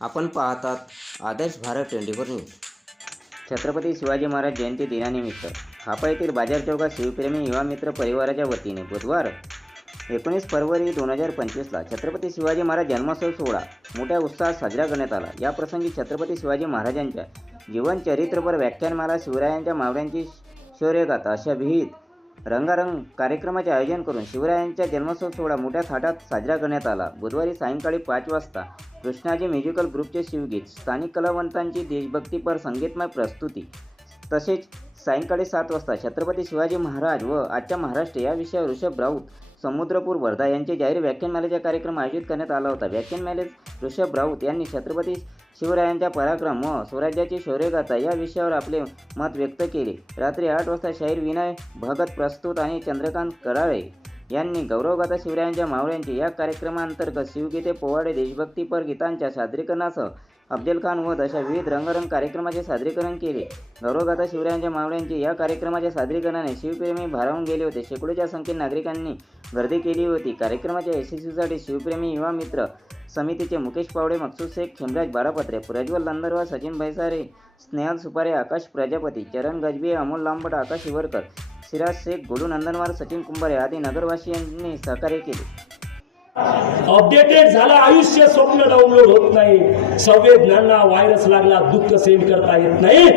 आपण पाहतात Adarsh Bharat twenty four news. Chhatrapati Shivaji Maharaj जयंती दिनानिमित्त खापा येथील बाजार चौकात शिवप्रेमी युवा मित्र परिवाराच्या वतीने बुधवार एकोणीस फरवरी दोन हजार पंचवीसला छत्रपती शिवाजी महाराज जन्मोत्सव सोहळा मोठ्या उत्साहात साजरा करण्यात आला. या प्रसंगी छत्रपती शिवाजी महाराजांच्या जीवनचरित्रपर व्याख्यानमाला शिवरायांच्या मावळ्यांची शौर्यगाथा अशा विहित रंगारंग कार्यक्रमाचे आयोजन करून शिवरायांच्या जन्मोत्सव सोहळा मोठ्या थाटात साजरा करण्यात आला. बुधवारी सायंकाळी पाच वाजता कृष्णाजी म्युझिकल ग्रुपचे शिवगीत स्थानिक कलावंतांची देशभक्तीपर संगीतमय प्रस्तुती तसेच सायंकाळी सात वाजता छत्रपती शिवाजी महाराज व आजच्या महाराष्ट्र या विषयावर ऋषभ राऊत समुद्रपूर वर्धा यांचे जाहीर व्याख्यानमालेचा कार्यक्रम आयोजित करण्यात आला होता. व्याख्यानमालेत ऋषभ राऊत यांनी छत्रपती शिवरायांचा पराक्रम व स्वराज्याची शौर्यगाथा या विषयावर आपले मत व्यक्त केले. रात्री आठ वाजता शाहीर विनय भगत प्रस्तुत आणि चंद्रकांत कराळे यांनी गौरवगाथा शिवरायांच्या मावळ्यांची या कार्यक्रमाअंतर्गत शिवगीते पोवाडे देशभक्तीपर गीतांच्या सादरीकरणासह अफजल खान वध अशा विविध रंगरंग कार्यक्रमाचे सादरीकरण केले. गौरवगाथा शिवरायांच्या मावळ्यांची या कार्यक्रमाच्या सादरीकरणाने शिवप्रेमी भारावून गेले होते. शेकडोच्या संख्येने नागरिकांनी गर्दी केली होती. कार्यक्रमाच्या यशस्वीसाठी शिवप्रेमी युवा मित्र समितीचे मुकेश पावडे मकसूद शेख खेमराज बारापत्रे प्रज्वल लांदरवा सचिन भैसारे स्नेहल सुपारे आकाश प्रजापती चरण गजबी अमोल लांबट आकाश हिवरकर सिराज शेख गोलू नंदनवार सचिन कुंभारे आदी नगरवासियांनी सहकार्य केले. अपडेटेड झालं आयुष्य स्वप्न डाउनलोड होत नाही. संवेदनांना व्हायरस लागला दुःख सेंड करता येत नाही.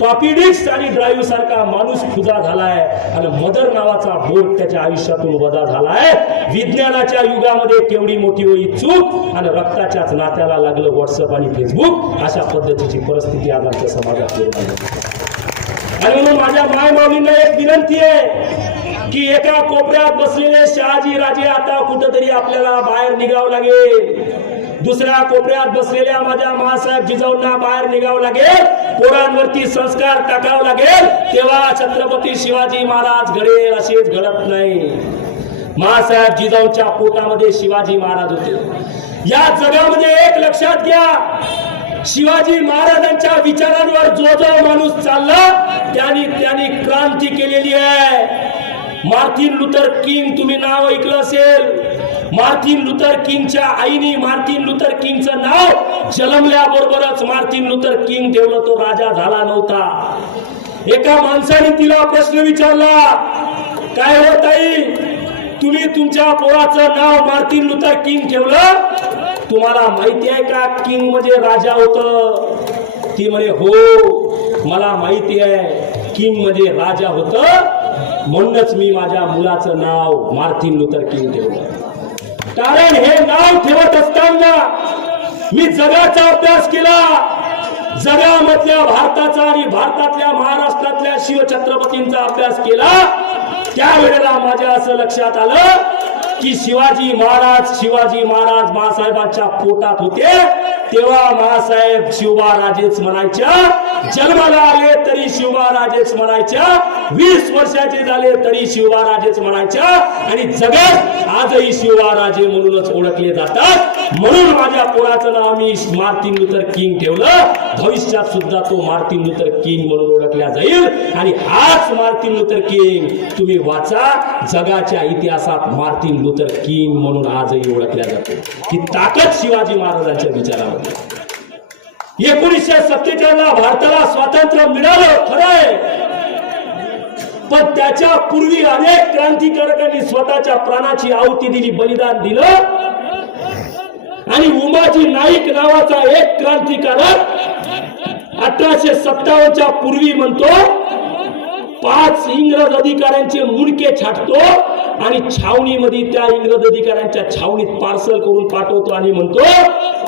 कॉपी डिस्क आणि ड्राईव्ह सारखा माणूस खुजा झालाय. आणि मदर नावाचा बोट त्याच्या आयुष्यातून वजा झालाय. विज्ञानाच्या युगामध्ये केवढी मोठी होई चूक आणि रक्ताच्याच नात्याला लागलं व्हॉट्सअप आणि फेसबुक अशा पद्धतीची परिस्थिती आज आमच्या समाजात निर्माण झाली आणि मग माझ्या माय माऊलींना एक विनंती आहे की एका कोपऱ्यात बसलेले शहाजी राजे आता कुठंतरी आपल्याला बाहेर निघावं लागेल. दुसऱ्या कोपऱ्यात बसलेल्या माझ्या महासाहेब जिजाऊंना बाहेर निघावं लागेल. पोरांवरती संस्कार टाकावं लागेल. तेव्हा छत्रपती शिवाजी महाराज घडेल असेच घडत नाही. महासाहेब जिजाऊच्या पोटामध्ये शिवाजी महाराज होते. या जगामध्ये एक लक्षात घ्या. शिवाजी महाराजांच्या विचारांवर जो जो माणूस चालला त्यांनी त्यांनी क्रांती केलेली आहे. मार्थिन लुथर किंग तुम्ही नाव ऐकलं असेल. मार्थिन लुथर किंगच्या आईनी मार्थिन लुथर किंगचं नाव जन्मल्याबरोबरच मार्थिन लुथर किंग ठेवलं तो राजा झाला नव्हता. एका माणसाने तिला प्रश्न विचारला काय होत आई तुम्ही तुमच्या पोराचं नाव मार्थिन लुथर किंग ठेवलं? तुम्हाला माहिती आहे का किंग म्हणजे राजा होत? ती म्हणे हो मला माहिती आहे. किंग म्हणजे राजा होत. म्हणूनच मी माझ्या मुलाचं नाव मार्थिन लुथर किंग ठेवलं. कारण हे नाव ठेवत असताना मी जगाचा अभ्यास केला. जगामधल्या भारताचा आणि भारतातल्या महाराष्ट्रातल्या शिवछत्रपतींचा अभ्यास केला. त्यावेळेला माझ्या असं लक्षात आलं की शिवाजी महाराज शिवाजी महाराज महासाहेबांच्या पोटात होते तेव्हा महासाहेब शिवबा राजेच म्हणायच्या जन्माला आले तरी शिवमहाराजेच म्हणायच्या. वीस वर्षाचे झाले तरी शिवमहाराजेच म्हणायच्या. आणि जगात आजही शिवबा म्हणूनच ओळखले जातात. म्हणून माझ्या पोराचं नाव मी मार्टिन लुथर किंग ठेवलं. भविष्यात सुद्धा तो मार्टिन लुथर किंग म्हणून ओळखला जाईल. आणि हाच मार्टिन लुथर किंग. तुम्ही वाचा जगाच्या इतिहासात मार्टिन लुथर किंग म्हणून आजही ओळखला जातो. ही ताकद शिवाजी महाराजांच्या विचारामध्ये. एकोणीसशे सत्तेचाळीस ला भारताला स्वातंत्र्य मिळालं खरं आहे पण त्याच्या पूर्वी अनेक क्रांतिकारकांनी स्वतःच्या प्राणाची आहुती दिली बलिदान दिलं. आणि उमाजी नाईक नावाचा एक क्रांतिकारक अठराशे सत्तावन्नच्या पूर्वी म्हणतो पाच इंग्रज अधिकाऱ्यांचे मुडके छाटतो आणि छावणीमध्ये त्या इंग्रज अधिकाऱ्यांच्या छावणीत पार्सल करून पाठवतो आणि म्हणतो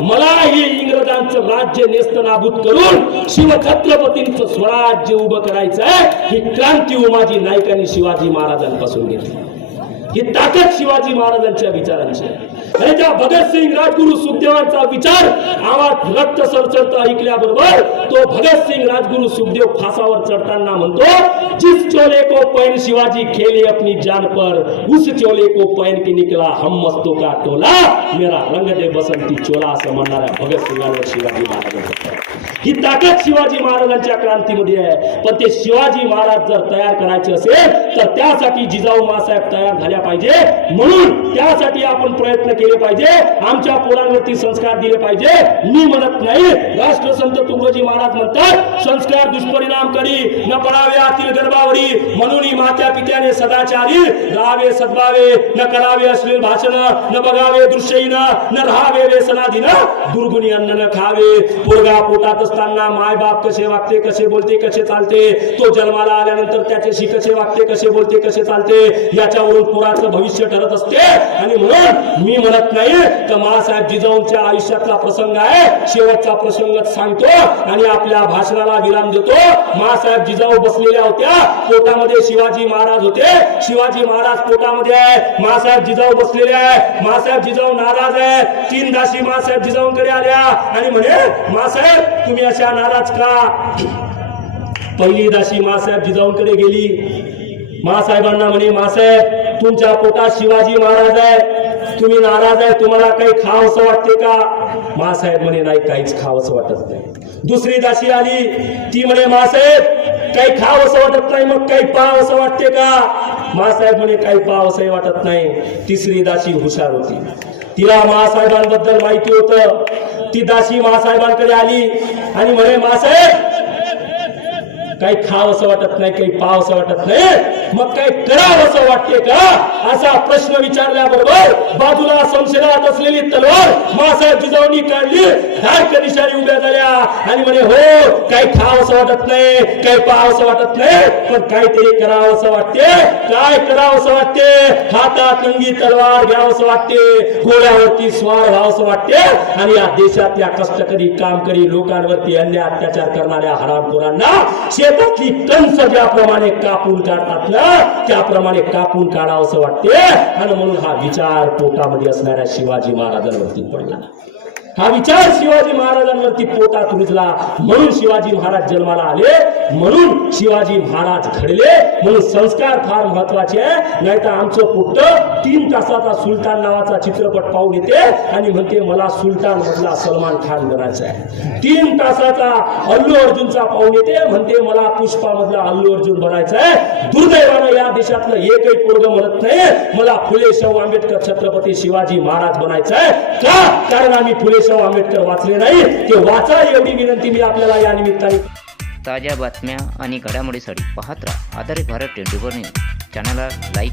मला हे इंग्रजांचं राज्य नेस्तनाभूत करून शिवछत्रपतींचं स्वराज्य उभं करायचं आहे ही क्रांती उमाजी नाईकांनी शिवाजी महाराजांपासून घेतली. ही ताकद शिवाजी महाराजांच्या विचारांची आणि त्या भगतसिंग राजगुरु सुखदेवांचा विचार आवाज रक्त सरचरता ऐकल्याबरोबर तो भगतसिंग राजगुरु सुखदेव फासावर चढताना म्हणतो जिस चोले को पैन शिवाजी खेले अपनी जान पर उस चोले को पैन के निकला हम मस्तों का टोला मेरा रंग दे बसंती चोला असं म्हणणाऱ्या भगतसिंगांवर शिवाजी महाराज ही ताकद शिवाजी महाराजांच्या क्रांतीमध्ये आहे. पण ते शिवाजी महाराज जर तयार करायचे असेल तर त्यासाठी जिजाऊ मासाहेब तयार झाल्या पाहिजे. म्हणून त्यासाठी आपण प्रयत्न केले पाहिजे. आमच्या पोरांवरती संस्कार दिले पाहिजे. मी म्हणत नाही. राष्ट्रसंत तुकडोजी महाराज म्हणतात संस्कार दुष्परिणाम करी न पडावे आतील गर्भावरी. म्हणून मात्या पित्याने सदाचारी राहावे सद्भावे न करावे अश्लील भाषण न बघावे दृश्यहीन न राहावे व्यसनाधीन दुर्गुणी अन्न न खावे. पोरगा पोटात असताना माय बाप कसे वागते कसे बोलते कसे चालते तो जन्माला आल्यानंतर त्याच्याशी कसे वागते कसे बोलते कसे चालते याच्यावरून पुराचं भविष्य ठरत असते. आणि म्हणून मी म्हणत नाही तर मासाहेब जिजाऊंच्या आयुष्यातला प्रसंग आहे शेवटचा प्रसंग सांगतो आणि आपल्या भाषणाला विराम देतो. मासाहेब जिजाऊ बसलेल्या होत्या पोटामध्ये शिवाजी महाराज होते. शिवाजी महाराज पोटामध्ये आहे मासाहेब जिजाऊ बसलेले आहे. मासाहेब जिजाऊ नाराज आहे. तीन दाशी मासाहेब जिजाऊंकडे आल्या आणि म्हणे मासाहेब तुम्ही तुम्ही अशा नाराज का? पहिली दाशी मासाहेब जिजाऊंकडे गेली. मासाहेबांना म्हणे मासाहेब तुमच्या पोटात शिवाजी महाराज आहे. तुम्ही नाराज आहे तुम्हाला काही खाव असं वाटते का? मासाहेब म्हणे नाही काहीच खाव असं वाटत नाही. दुसरी दाशी आली. ती म्हणे मासाहेब काही खाव असं वाटत नाही मग काही पाव असं वाटते का? मासाहेब म्हणे काही पाव असंही वाटत नाही. तिसरी दाशी हुशार होती. तिला मासाहेबांबद्दल माहिती होतं. ती दासी मासाहेबांकडे आली आणि म्हणे मासाहेब काही खाव असं वाटत नाही काही पाव असं वाटत नाही मग काही करावं असं वाटते का? असा प्रश्न विचारल्याबरोबर बाजूला संशयात असलेली तलवार मासाहेब जिजाऊनी काढली. धाड निशाणी उभ्या आणि म्हणे हो काही खाव असं वाटत नाही काही पाहावं असं वाटत नाही पण काहीतरी करावं असं वाटते काय करावं असं वाटते हातात अंगी तलवार घ्यावं असं वाटते घोड्यावरती स्वार व्हावं असं वाटते आणि या देशातल्या कष्टकरी कामकरी लोकांवरती अन्याय अत्याचार करणाऱ्या हरामखोरांना शेतातली कंस ज्याप्रमाणे कापून काढतात ना त्याप्रमाणे कापून काढावं असं वाटते आणि म्हणून हा विचार पोटामध्ये असणाऱ्या शिवाजी महाराजांवरती पडला. हा विचार शिवाजी महाराजांवरती पोटात रुजला. म्हणून शिवाजी महाराज जन्माला आले. म्हणून शिवाजी महाराज घडले. म्हणून संस्कार फार महत्त्वाचे आहे. नाही तर आमचं कुठं तीन तासाचा सुलतान नावाचा चित्रपट पाहून येते आणि म्हणते मला सुलतान मधला सलमान खान बनायचा आहे. तीन तासाचा अल्लू अर्जुनचा पाहून येते म्हणते मला पुष्पा मधला अल्लू अर्जुन बनायचा आहे. दुर्दैवानं या देशातलं एकही पोरग म्हणत नाही मला फुले शाहू आंबेडकर छत्रपती शिवाजी महाराज बनायचं आहे. का? कारण आम्ही फुले शाहू आंबेडकर वाचले नाही. ते वाचा एवढी विनंती मी आपल्याला या निमित्ताने ताज्या बातम्या आणि घडामोडीसाठी पाहत राहा Aadharit Bharat twenty four news. चॅनलला लाईक